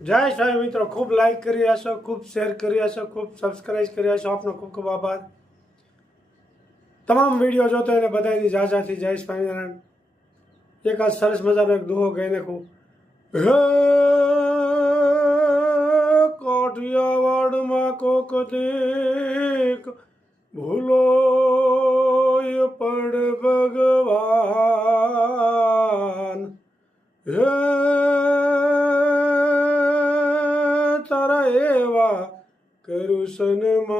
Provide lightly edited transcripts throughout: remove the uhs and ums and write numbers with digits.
જય સ્વામી મિત્રો, ખૂબ લાઈક કરી રહ્યા છો, ખૂબ શેર કરી રહ્યા છો, ખૂબ સબસ્ક્રાઈબ કરી રહ્યા છો. આપનો ખૂબ ખૂબ આભાર. તમામ વિડીયો જોતો એને બધાની જાજાથી જય સ્વામિનારાયણ. એક આ સરસ મજાનો એક દુહો ગઈ નાખું. હે કાઠિયાવાડમાં કોક દેખ ભૂલો પણ ભગવાન. હે તારા એવા કરું સન્માન.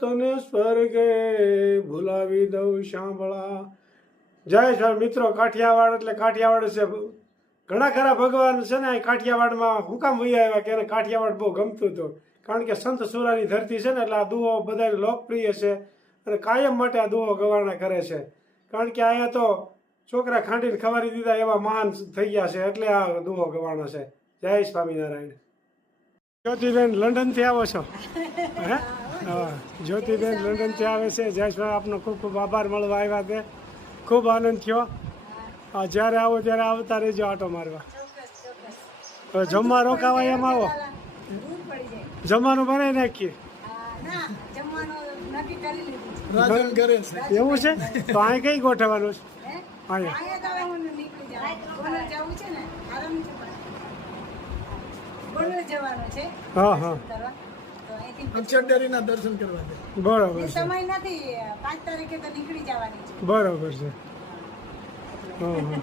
તને સ્વર્ગે ભૂલાવી દઉં સાંભળા. જય સ્વામી મિત્રો, કાઠિયાવાડ એટલે કાઠિયાવાડ છે. ઘણા ખરા ભગવાન છે ને કાઠિયાવાડમાં હું કામ વૈયા આવ્યા કે એને કાઠિયાવાડ બહુ ગમતું હતું. કારણ કે સંત સુરાની ધરતી છે ને એટલે આ દુહો બધા લોકપ્રિય છે અને કાયમ માટે આ દુહો ગવાણા કરે છે. કારણ કે અહીંયા તો છોકરા ખાંડીને ખવારી દીધા એવા મહાન થઈ ગયા છે એટલે આ દુહો ગવાણો છે. જય સ્વામિનારાયણ. જ્યોતિબેન લંડનથી આવો છો? હે હા, જ્યોતિબેન લંડનથી આવે છે. જય સ્વામી, આપનો ખૂબ ખૂબ આભાર. મળવા આવ્યા તે ખૂબ આનંદ થયો. જ્યારે આવો ત્યારે આવતા રહેજો આટો મારવા. હવે જમવા રોકાવા એમ આવો, જમવાનું બનાવી નાખીએ. એવું છે તો અહીં કઈ ગોઠવવાનું છે? હા હા, અક્ષરડેરીના દર્શન કરવા દે. બરોબર છે, સમય નથી. 5 તારીખે તો નીકળી જવાની છે. બરોબર છે. હા હા,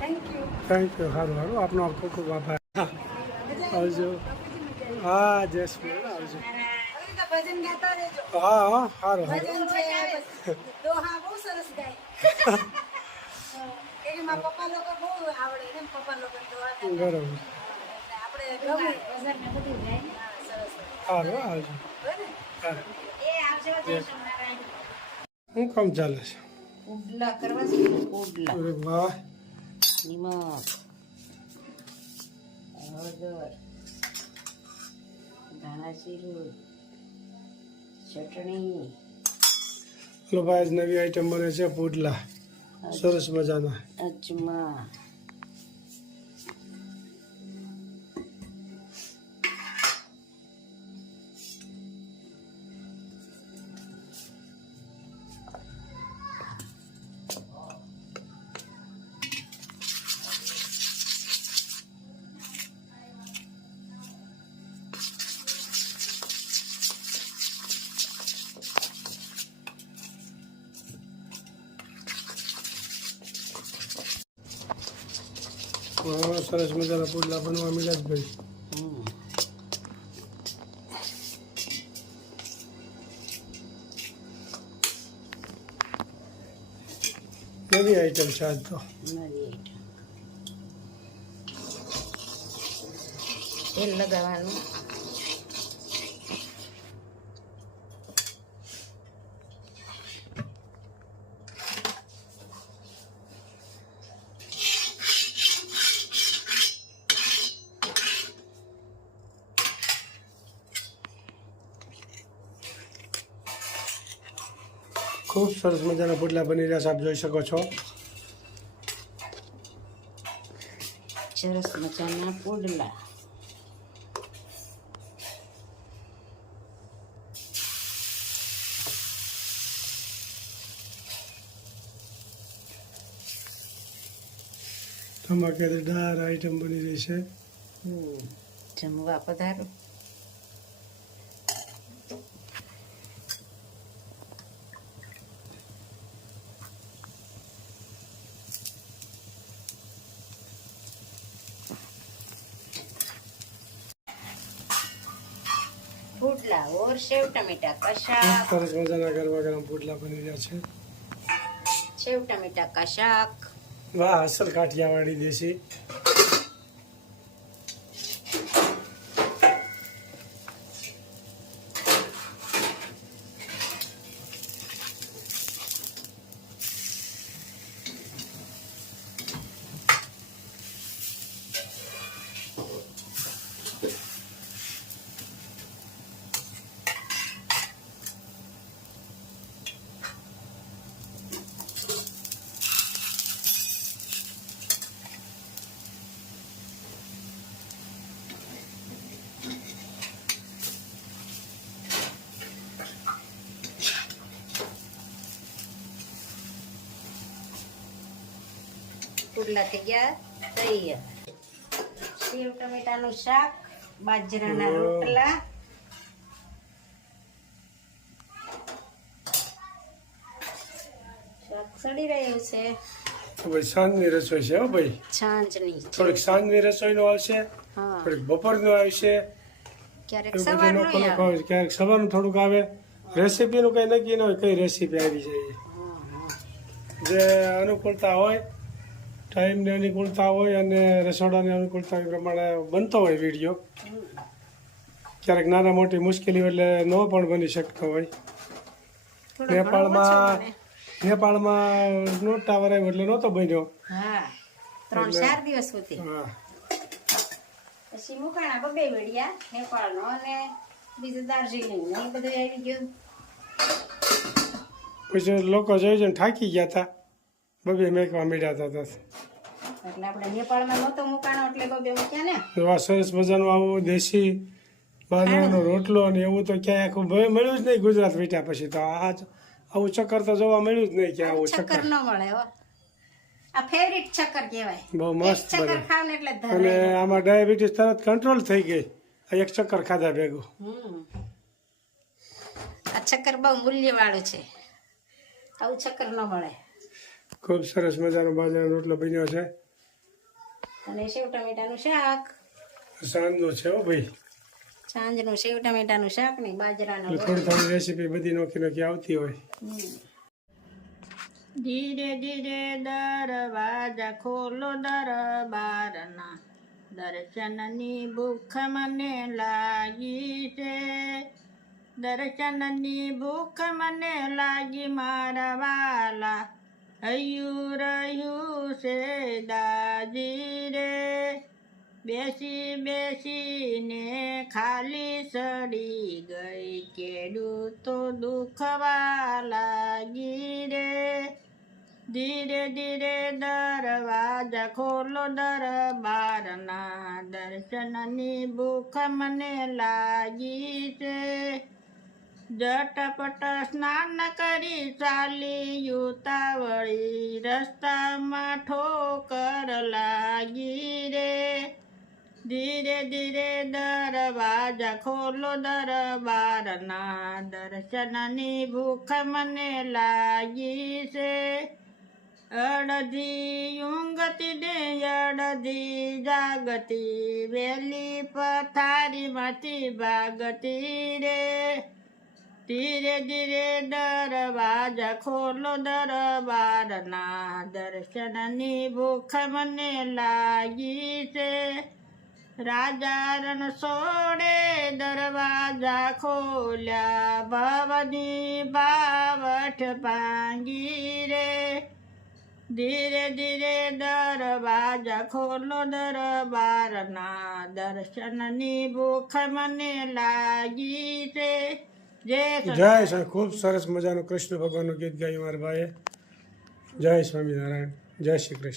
થેન્ક યુ. Thank you. સારું સારું, આપનો ખૂબ ખૂબ આભાર. આવજો. હા, જય શ્રી આવજો. ભજન ગાતા રહેજો. હા હા, સારું સારું. ભજન છે દોહા બહુ સરસ ગાય. એમાં પપ્પા લોકો બહુ આવડે ને, પપ્પા લોકો દોહા ગાતા. બરોબર. આપણે ગમે ભજન ને બધું ગાય ને. સરસ. સારું, આવજો. બરાબર. સારું. એ આવજો જય સ્વામિનારાયણ. શું કામ ચાલે છે? પુડલા કરવા છે. પુડલા. અરે વાહ. નિમક, હળદર, ધાણા જીરું, ચટણી. ચલો ભાઈ, આજ નવી આઈટમ બને છે પુડલા. સરસ મજાના. અજમા, સરસ મજાના પુડલા બનવા મળ્યા જ ભાઈ. નવી આઈટમ છે આજ તો. તેલ લગાવવાનું. ખૂબ સરસ મજાના પુડલા બની રહ્યા છે, આપ જોઈ શકો છો. સરસ મજાના પુડલા. ધમાકેદાર આઈટમ બની રહી છે. જમવા પધારો. પુડલા ઓર સેવ ટમેટા કા શાક. સરસ મજાના ગરમા ગરમ પુડલા બની રહ્યા છે. સેવ ટમેટા કા શાક. વાહ, અસલ કાઠિયાવાડી દેશી. પુડલા થઈ ગયા તૈયાર. સેવ ટમેટાનું શાક, બાજરાના રોટલા, શાક સડી રહ્યું છે. તો ભાઈ સાંજની રસોઈ છે હો ભાઈ. છાંજની થોડીક સાંજની રસોઈનું આવશે, હા, થોડીક બપોરનું આવશે, ક્યારેક એવું બધું સવારનું નોખું નોખું આવે. આવે. ક્યારેક સવારનું થોડુંક આવે. રેસીપીનું કંઈ નક્કી ન હોય કઈ રેસીપી આવી જાય. જે અનુકૂળતા હોય, ટાઈમની અનુકૂળતા હોય અને રસોડાની અનુકૂળતા એ પ્રમાણે બનતો હોય વિડીયો. ક્યારેક નાના મોટી મુશ્કેલીઓ એટલે ન પણ બની શકતો હોય. થોડો ઘણો ઓછો નેપાળમાં બને. નેપાળમાં નહોતા વરાયો એટલે નહોતો બન્યો. હા, 3-4 દિવસ સુધી. હા, પછી મુકાણા બબે વેડિયા નેપાળનો અને બીજું દાર્જિલિંગ ને એ બધું આવી ગયું. પછી લોકો જોઈ જોઈને થાકી ગયા હતા, બબે મેકવા માંડ્યા હતા. એટલે આપણે નેપાળમાં નહોતો મુકાણો એટલે બબે મૂક્યા ને. તો આ સરસ મજાનું આવું દેશી બાજરાનો રોટલો અને એવું તો ક્યાંય આખું મળ્યું જ નહીં ગુજરાત બેઠા પછી. તો આ આવું ચક્કર તો જોવા મળ્યું જ નહીં કે આવું ચક્કર ચક્કર. ન મળે હો. આ ફેવરિટ ચક્કર કહેવાય. બહુ એક મસ્ત ચક્કર બને. ખાવ ને એટલે અને ધરાય. આમાં ડાયાબિટીસ તરત કંટ્રોલ થઈ ગઈ આ એક ચક્કર ખાધા ભેગું. આ ચક્કર બહુ મૂલ્યવાળું છે. આવું ચક્કર ન મળે. ખૂબ સરસ મજાનો બાજરાનો રોટલો બન્યો છે. અને સેવ ટમેટાનું શાક, સાંજનો છે હો ભાઈ. સાંજનું સેવ ટમેટાનું શાક ને બાજરાનો એટલે થોડી થોડી રેસીપી બધી નોખી નોખી આવતી હોય. ધીરે ધીરે દરવાજા ખોલો દરબારના, દર્શનની ભૂખ મને લાગી છે. દર્શનની ભૂખ મને લાગી મારા વાલા, હૈયું રહ્યું છે દાજી રે. બેસી બેસીને ખાલી સડી ગઈ, ખેડૂતો દુખવા લાગી રે. ધીરે ધીરે દરવાજા ખોલો દરબારના, દર્શનની ભૂખ મને લાગી છે. ઝટપટ સ્નાન કરી ચાલી ઉતાવળી, રસ્તામાં ઠોકર લાગી રે. ધીરે ધીરે દરવાજા ખોલો દરબારના, દર્શનની ભૂખ મને લાગી છે. અડધી ઊંઘતી ને અડધી જાગતી, વેલી પથારીમાંથી ભાગતી રે. ધીરે ધીરે દરવાજા ખોલો દરબારના, દર્શનની ભૂખ મને લાગી છે. રાજા રણછોડે દરવાજા ખોલ્યા, ભવની બાવઠ ભાંગી રે. ધીરે ધીરે દરવાજા ખોલો દરબારના, દર્શનની ભૂખ મને લાગી છે. જય સ્વામી. ખૂબ સરસ મજાનું કૃષ્ણ ભગવાનનું ગીત ગાયું મારા ભાઈએ. જય સ્વામિનારાયણ. જય શ્રી કૃષ્ણ.